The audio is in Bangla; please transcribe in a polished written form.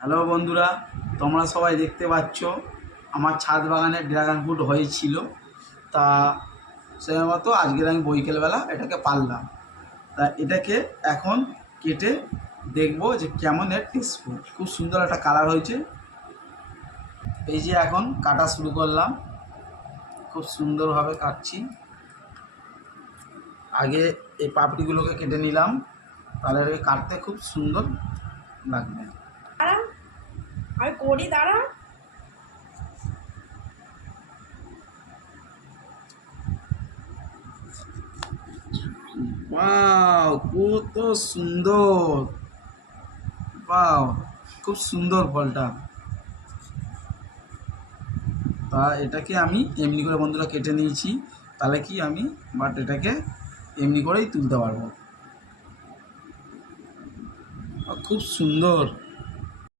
হ্যালো বন্ধুরা, তোমরা সবাই দেখতে পাচ্ছ আমার ছাদ বাগানে ড্রাগন ফ্রুট হয়েছিল। তা সেই মতো আজকের আমি বৈকালবেলা এটাকে পারলাম। তা এটাকে এখন কেটে দেখবো যে কেমন এর টেস্ট। খুব সুন্দর একটা কালার হয়েছে। এই যে এখন কাটা শুরু করলাম, খুব সুন্দরভাবে কাটছি। আগে এই পাপড়িগুলোকে কেটে নিলাম, তাহলে কাটতে খুব সুন্দর লাগবে। আমি করি, দাঁড়া। ওয়াও, কত সুন্দর! ওয়াও, খুব সুন্দর ফলটা। তা এটাকে আমি এমনি করে বন্ধুরা কেটে নিয়েছি, তাহলে কি আমি এটাকে এমনি করেই তুলতে পারবো। খুব সুন্দর।